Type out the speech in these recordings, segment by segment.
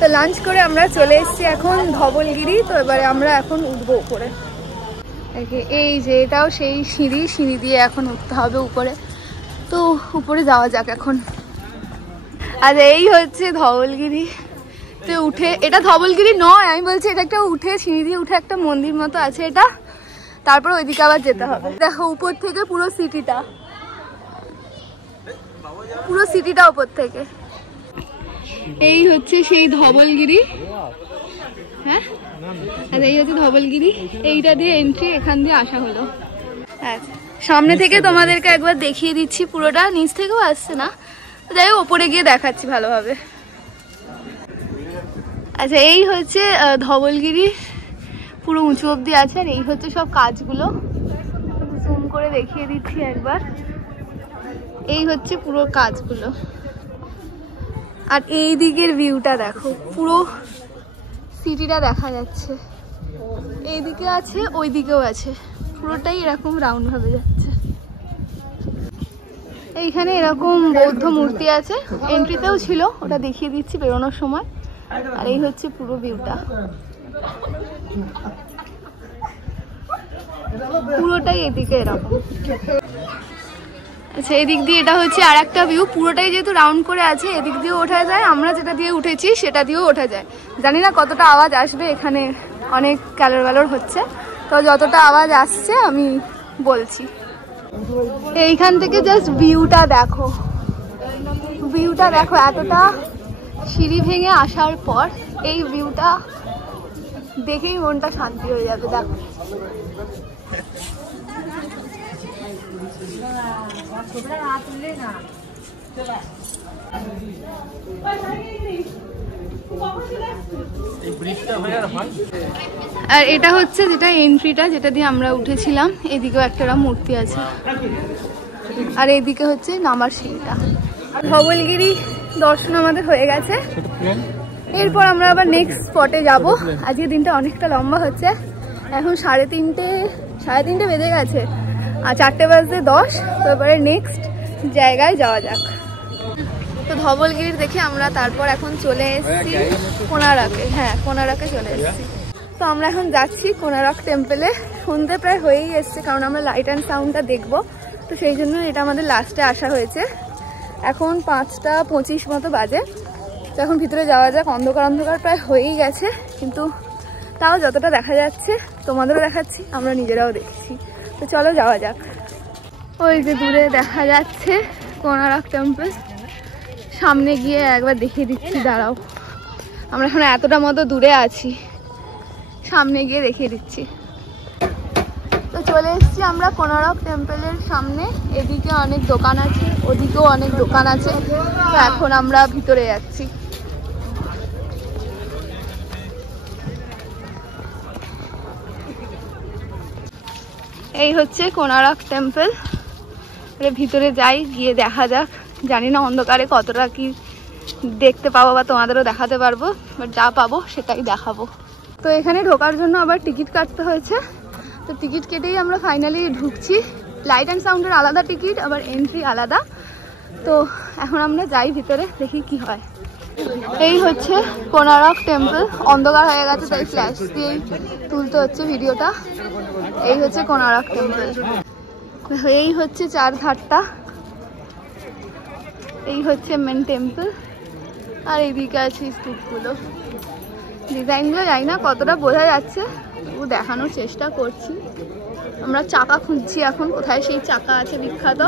তো লাঞ্চ করে আমরা চলে এসেছি এখন ধবলগিরি। তো এবারে আমরা এখন উঠবো উপরে। এই যে এটাও সেই সিঁড়ি দিয়ে এখন উঠতে হবে উপরে। তো উপরে যাওয়া যাক এখন। আর এই হচ্ছে ধবলগিরি তে উঠে, এটা ধবলগিরি নয়, আমি বলছি এটা একটা উঠে সিঁড়ি দিয়ে উঠে একটা মন্দির মতো আছে এটা। তারপর ওইদিকে আবার যেতে হবে। দেখো উপর থেকে পুরো সিটিটা উপর থেকে। এই হচ্ছে সেই ধবলগিরি। হ্যাঁ, আর এই হচ্ছে ধবলগিরি। এইটা দিয়ে এন্ট্রি, এখান দিয়ে আসা হলো। আচ্ছা, সামনে থেকে তোমাদেরকে একবার দেখিয়ে দিচ্ছি পুরোটা, নিচ থেকেও আসছে না, যাই হোক ওপরে গিয়ে দেখাচ্ছি ভালোভাবে। আচ্ছা, এই হচ্ছে ধবলগিরি, পুরো উঁচু অব্দি আছে। আর এই হচ্ছে সব কাজগুলো, জুম করে দেখিয়ে দিচ্ছি একবার। এই হচ্ছে পুরো কাজগুলো। আর এই দিকের ভিউটা দেখো, পুরো সিটিটা দেখা যাচ্ছে। এইদিকে আছে, ওই দিকেও আছে, পুরোটাই এরকম রাউন্ড ভাবে যাচ্ছে। এইখানে এরকম বৌদ্ধ মূর্তি আছে, এন্ট্রিতেও ছিল, ওটা দেখিয়ে দিচ্ছি বেরোনোর সময়। আর এই হচ্ছে পুরো ভিউটা, পুরোটাই এদিকে এরকম। আচ্ছা, এদিক দিয়ে এটা হচ্ছে আর একটা ভিউ, পুরোটাই যেহেতু রাউন্ড করে আছে, এদিক দিয়েও ওঠা যায়, আমরা যেটা দিয়ে উঠেছি সেটা দিয়েও ওঠা যায়। জানি না কতটা আওয়াজ আসবে, এখানে অনেক ক্যালর ব্যালর হচ্ছে, তো যতটা আওয়াজ আসছে আমি বলছি। এইখান থেকে জাস্ট ভিউটা দেখো, এতটা সিঁড়ি ভেঙে আসার পর এই ভিউটা দেখেই মনটা শান্তি হয়ে যাবে। দেখো, আর এটা হচ্ছে যেটা এন্ট্রিটা, যেটা দিয়ে আমরা উঠেছিলাম। এদিকেও একটা মূর্তি আছে, আর এইদিকে হচ্ছে নামার সিঁড়িটা। ধবলগিরি দর্শন আমাদের হয়ে গেছে। এরপর আমরা আবার নেক্সট স্পটে যাব। আজকে দিনটা অনেকটা লম্বা হচ্ছে, এখন 3:30 বেজে গেছে, আর 4:10 তো এবারে নেক্সট জায়গায় যাওয়া যাক। তো ধবলগিরি দেখে আমরা তারপর এখন চলে এসেছি কোনারকে। হ্যাঁ, কোনারকে চলে এসেছি। তো আমরা এখন যাচ্ছি কোনারক টেম্পলে। সন্ধ্যে প্রায় হয়েই এসছে, কারণ আমরা লাইট অ্যান্ড সাউন্ডটা দেখবো, তো সেই জন্য এটা আমাদের লাস্টে আসা হয়েছে। এখন 5:25 মতো বাজে। তো এখন ভিতরে যাওয়া যাক। অন্ধকার প্রায় হয়েই গেছে, কিন্তু তাও যতটা দেখা যাচ্ছে তোমাদেরও দেখাচ্ছি, আমরা নিজেরাও দেখছি। তো চলো যাওয়া যাক। ওই যে দূরে দেখা যাচ্ছে কোনারক টেম্পল, সামনে গিয়ে একবার দেখিয়ে দিচ্ছি, দাঁড়াও। আমরা এখন এতটা মতো দূরে আছি, সামনে গিয়ে দেখিয়ে দিচ্ছি। তো চলে এসেছি আমরা কোনারক টেম্পলের সামনে। এদিকে অনেক দোকান আছে, ওদিকেও অনেক দোকান আছে। তো এখন আমরা ভিতরে যাচ্ছি। এই হচ্ছে কোনারক টেম্পল। ভিতরে যাই, গিয়ে দেখা যাক। জানি না অন্ধকারে কতটা কি দেখতে পাবো বা তোমাদেরও দেখাতে পারবো, বাট যা পাবো সেটাই দেখাবো। তো এখানে ঢোকার জন্য আবার টিকিট কাটতে হয়েছে। তো টিকিট কেটেই আমরা ফাইনালি ঢুকছি। লাইট অ্যান্ড সাউন্ডের আলাদা টিকিট, আবার এন্ট্রি আলাদা। তো এখন আমরা যাই ভিতরে, দেখি কি হয়। এই হচ্ছে কোনারক টেম্পল। অন্ধকার হয়ে গেছে তাই ফ্ল্যাশ দিয়েই তুলতে হচ্ছে ভিডিওটা। এই হচ্ছে কোনারক টেম্পল। এই হচ্ছে চারধারটা, এই হচ্ছে মেন টেম্পল, আর এইদিকে আছে স্তূপগুলো। ডিজাইনগুলো জানি না কতটা বোঝা যাচ্ছে, ও দেখানোর চেষ্টা করছি। আমরা চাকা খুঁজছি এখন, কোথায় সেই চাকা আছে বিখ্যাত।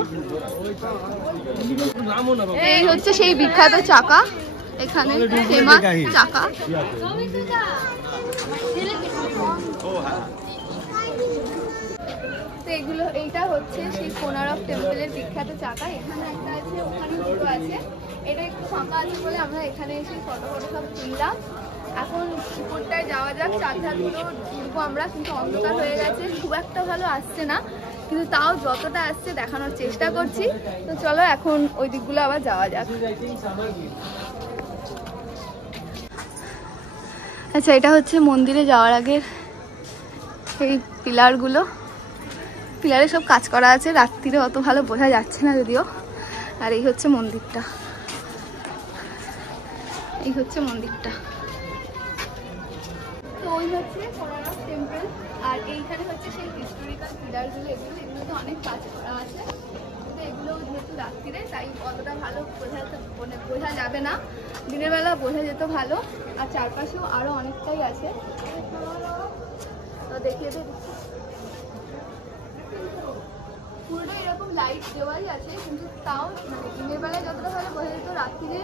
এই হচ্ছে সেই বিখ্যাত চাকা, এখানে ফেমাস চাকা। এগুলো, এইটা হচ্ছে সেই কোনারক টেম্পলের বিখ্যাত চাকা। এখানে একটা আছে, ওখানে দুটো আছে। এটা একটু ফাঁকা আছে বলে আমরা এখানে এসে ফটো সব তুললাম। এখন উপরটায় যাওয়া যাক, চারধারগুলো ঘুরবো আমরা, কিন্তু অন্ধকার হয়ে গেছে, খুব একটা ভালো আসছে না, কিন্তু তাও যতটা আসছে দেখানোর চেষ্টা করছি। তো চলো এখন ওই দিকগুলো আবার যাওয়া যাক। আচ্ছা, এটা হচ্ছে মন্দিরে যাওয়ার আগের এই পিলারগুলো। পিলারে সব কাজ করা আছে, রাত্রিরে অত ভালো বোঝা যাচ্ছে না যদিও। আর এই হচ্ছে মন্দিরটা, এই হচ্ছে মন্দিরটা। তো ওই হচ্ছে কোনারক টেম্পল। আর এইখানে হচ্ছে সেই হিস্টোরিক্যাল পিলারগুলো, এগুলো তো অনেক কাজ করা আছে। তো এগুলো যেহেতু রাত্রিরে তাই অতটা ভালো বোঝা যাবে না, দিনের বেলা বোঝা যেত ভালো। আর চারপাশেও আরও অনেকটাই আছে, তো দেখিয়ে দিচ্ছি। পুরোটা এরকম লাইট দেওয়াই আছে, কিন্তু তাও মানে দিনের বেলায় যতটা ভালো বোঝা যেত, রাত্রিরে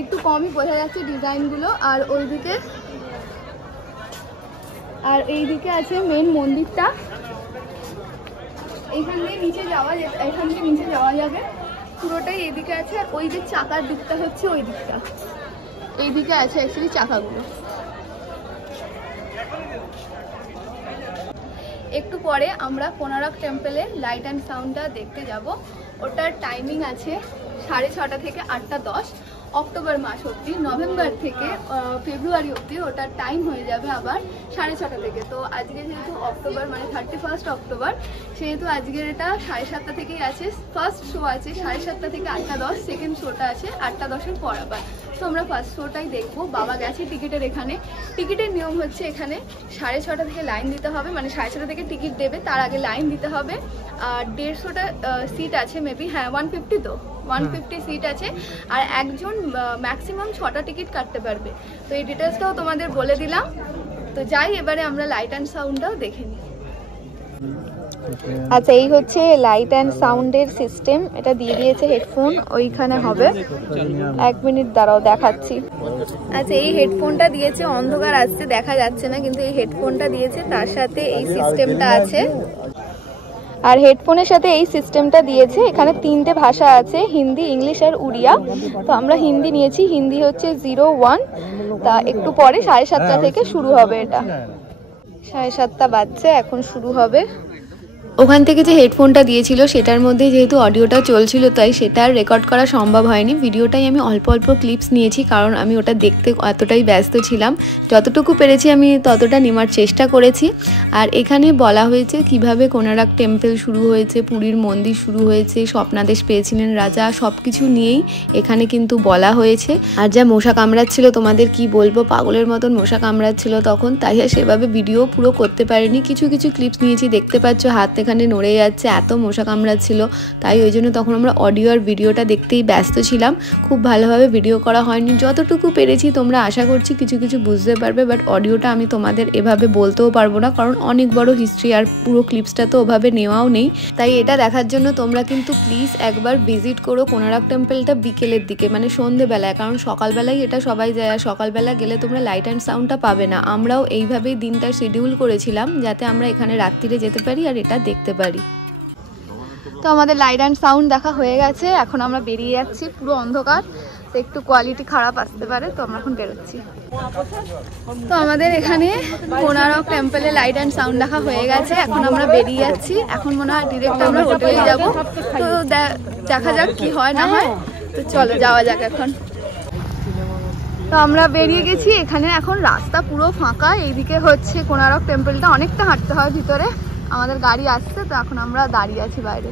একটু কমই বোঝা যাচ্ছে ডিজাইনগুলো। আর ওইদিকে আর এইদিকে আছে মেন মন্দিরটা। এখান থেকে নিচে যাওয়া যাবে, পুরোটাই এইদিকে আছে। আর ওই যে চাকার দিকটা হচ্ছে ওই দিকটা, এইদিকে আছে অ্যাকচুয়ালি চাকাগুলো। একটু পরে আমরা কোনারক টেম্পলে লাইট অ্যান্ড সাউন্ডটা দেখতে যাব। ওটার টাইমিং আছে 6:30 থেকে 8:10 অক্টোবর মাস অবধি। নভেম্বর থেকে ফেব্রুয়ারি অবধি ওটার টাইম হয়ে যাবে আবার 6:30 থেকে। তো আজকে যেহেতু অক্টোবর মানে 31 অক্টোবর, সেহেতু আজকের এটা 7:30 থেকেই আছে। ফার্স্ট শো আছে 7:30 থেকে 8:10, সেকেন্ড শোটা আছে 8:10-এর পর আবার। তো আমরা ফার্স্ট শোটাই দেখবো। বাবা গেছে টিকিটের এখানে। টিকিটের নিয়ম হচ্ছে এখানে 6:30 থেকে লাইন দিতে হবে, মানে 6:30 থেকে টিকিট দেবে, তার আগে লাইন দিতে হবে। আর 150টা সিট আছে মেবি, হ্যাঁ 150, তো 150 সিট আছে। আর একজন ম্যাক্সিমাম 6টা টিকিট কাটতে পারবে। তো এই ডিটেলসটাও তোমাদের বলে দিলাম। তো যাই এবারে আমরা লাইট অ্যান্ড সাউন্ডটাও দেখে নিই। আচ্ছা, এই হচ্ছে লাইট অ্যান্ড সাউন্ডের সিস্টেম। এটা দিয়ে দিয়েছে হেডফোন, ওইখানে হবে। 1 মিনিট দাঁড়াও, দেখাচ্ছি। আচ্ছা, এই হেডফোনটা দিয়েছে, অন্ধকার আসছে দেখা যাচ্ছে না, কিন্তু এই হেডফোনটা দিয়েছে, তার সাথে এই সিস্টেমটা আছে। আর হেডফোনের সাথে এই সিস্টেমটা দিয়েছে। এখানে 3টে ভাষা আছে, হিন্দি, ইংলিশ আর উড়িয়া। তো আমরা হিন্দি নিয়েছি, হিন্দি হচ্ছে 01। তা একটু পরে 7:30 থেকে শুরু হবে। এটা 7:30 বাজছে, এখন শুরু হবে। ওখান থেকে যে হেডফোনটা দিয়েছিল সেটার মধ্যে যেহেতু অডিওটা চলছিল, তাই সেটা রেকর্ড করা সম্ভব হয়নি। ভিডিওটাই আমি অল্প অল্প ক্লিপস নিয়েছি, কারণ আমি ওটা দেখতে এতটাই ব্যস্ত ছিলাম। যতটুকু পেরেছি আমি ততটা নেওয়ার চেষ্টা করেছি। আর এখানে বলা হয়েছে কিভাবে কোনারক টেম্পল শুরু হয়েছে, পুরীর মন্দির শুরু হয়েছে, স্বপ্নাদেশ পেয়েছিলেন রাজা, সব কিছু নিয়েই এখানে কিন্তু বলা হয়েছে। আর যা মশা কামড়াচ্ছিল, তোমাদের কি বলবো, পাগলের মতন মশা কামড়াচ্ছিল তখন, তাই সেভাবে ভিডিও পুরো করতে পারিনি। কিছু কিছু ক্লিপস নিয়েছি, দেখতে পাচ্ছ হাত এখানে নড়ে যাচ্ছে, এত মশা কামড়াচ্ছিল। তাই ওই জন্য তখন আমরা অডিও আর ভিডিওটা দেখতেই ব্যস্ত ছিলাম। খুব ভালোভাবে ভিডিও করা হয়নি, যতটুকু পেরেছি। তোমরা আশা করছি কিছু কিছু বুঝতে পারবে, বাট অডিওটা আমি তোমাদের এভাবে বলতেও পারবো না, কারণ অনেক বড় হিস্ট্রি আর পুরো ক্লিপসটা তো ওভাবে নেওয়াও নেই। তাই এটা দেখার জন্য তোমরা কিন্তু প্লিজ একবার ভিজিট করো কোনারক টেম্পলটা বিকেলের দিকে, মানে সন্ধেবেলায়, কারণ সকালবেলায় এটা সবাই যায়। আর সকালবেলা গেলে তোমরা লাইট অ্যান্ড সাউন্ডটা পাবে না। আমরাও এইভাবেই দিনটা শিডিউল করেছিলাম, যাতে আমরা এখানে রাত্রিরে যেতে পারি আর এটা দেখতে পারি। তো আমাদের লাইট অ্যান্ড সাউন্ড দেখা হয়ে গেছে, এখন আমরা বেরিয়ে যাচ্ছি। পুরো অন্ধকার, তো একটু কোয়ালিটি খারাপ আসতে পারে, তো আমরা এখন বেরোচ্ছি। তো আমাদের এখানে কোনারক টেম্পলে লাইট অ্যান্ড সাউন্ড দেখা হয়ে গেছে, এখন আমরা বেরিয়ে যাচ্ছি। এখন মনে হয় ডিরেক্ট আমরা হোটেলে যাব। তো দেখা যাক কি হয় না হয়। তো চলো যাওয়া যাক এখন। তো আমরা বেরিয়ে গেছি, এখানে এখন রাস্তা পুরো ফাঁকা। এইদিকে হচ্ছে কোনারক টেম্পলটা, অনেকটা হাঁটতে হয় ভিতরে। আমাদের গাড়ি আসছে, তো এখন আমরা দাঁড়িয়ে আছি বাইরে।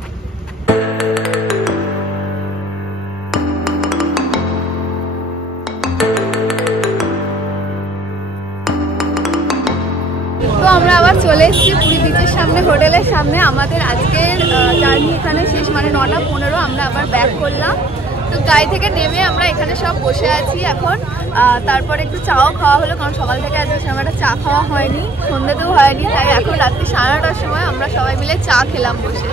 তো আমরা আবার চলে এসেছি পুরী বিচের সামনে, হোটেলের সামনে। আমাদের আজকের জার্নি এখানে শেষ, মানে 9:15 আমরা আবার ব্যাক করলাম। তো গাড়ি থেকে নেমে আমরা এখানে সব বসে আছি এখন। তারপরে একটু চাও খাওয়া হলো, কারণ সকাল থেকে আজকে সেরকম একটা চা খাওয়া হয়নি, সন্ধ্যাতেও হয়নি। তাই এখন রাত্রি 9:30টার সময় আমরা সবাই মিলে চা খেলাম বসে।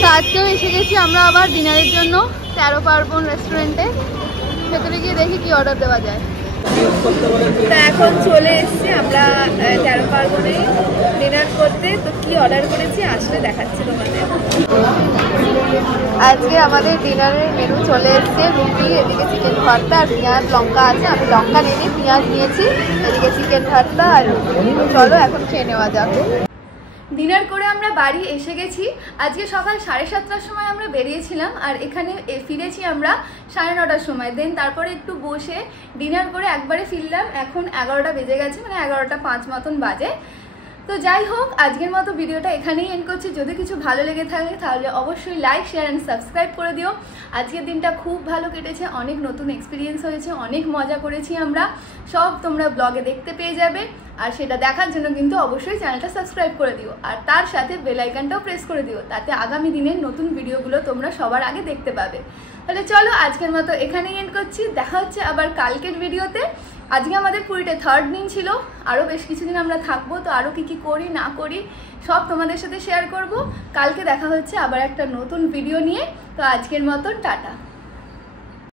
তো আজকেও এসে গেছি আমরা আবার ডিনারের জন্য 13 পার্বণ রেস্টুরেন্টে। ভেতরে গিয়ে দেখি কি অর্ডার দেওয়া যায়। তো এখন চলে এসেছি আমরা 13 পার্বণে ডিনার করতে। তো কি অর্ডার করেছি আসলে দেখাচ্ছি তোমাদের। আজকে আমাদের ডিনারের মেনু চলে এসছে, রুটি, এদিকে চিকেন ভর্তা আর পেঁয়াজ লঙ্কা আছে। আমি লঙ্কা নিয়ে পেঁয়াজ নিয়েছি, এদিকে চিকেন ভর্তা আর রুটি। চলো এখন খেয়ে নেওয়া যাক। ডিনার করে আমরা বাড়ি এসে গেছি। আজকে সকাল 7:30টার সময় আমরা বেরিয়েছিলাম, আর এখানে ফিরেছি আমরা 9:30টার সময়। দেন তারপরে একটু বসে ডিনার করে একবারে ফিরলাম। এখন 11টা বেজে গেছে, মানে 11:05 মতন বাজে। তো যাই হোক, আজকের মতো ভিডিওটা এখানেই এন্ড করছি। যদি কিছু ভালো লেগে থাকে তাহলে অবশ্যই লাইক, শেয়ার অ্যান্ড সাবস্ক্রাইব করে দিও। আজকের দিনটা খুব ভালো কেটেছে, অনেক নতুন এক্সপিরিয়েন্স হয়েছে, অনেক মজা করেছি আমরা, সব তোমরা ব্লগে দেখতে পেয়ে যাবে। আর সেটা দেখার জন্য কিন্তু অবশ্যই চ্যানেলটা সাবস্ক্রাইব করে দিও, আর তার সাথে বেল আইকনটাও প্রেস করে দিও, তাতে আগামী দিনের নতুন ভিডিওগুলো তোমরা সবার আগে দেখতে পাবে। তাহলে চলো আজকের মতো এখানেই এন্ড করছি, দেখা হচ্ছে আবার কালকের ভিডিওতে। আজকে আমাদের পুরীতে 3rd দিন ছিল, আরও বেশ কিছুদিন আমরা থাকবো, তো আরও কী কী করি না করি সব তোমাদের সাথে শেয়ার করব। কালকে দেখা হচ্ছে আবার একটা নতুন ভিডিও নিয়ে। তো আজকের মতন টাটা।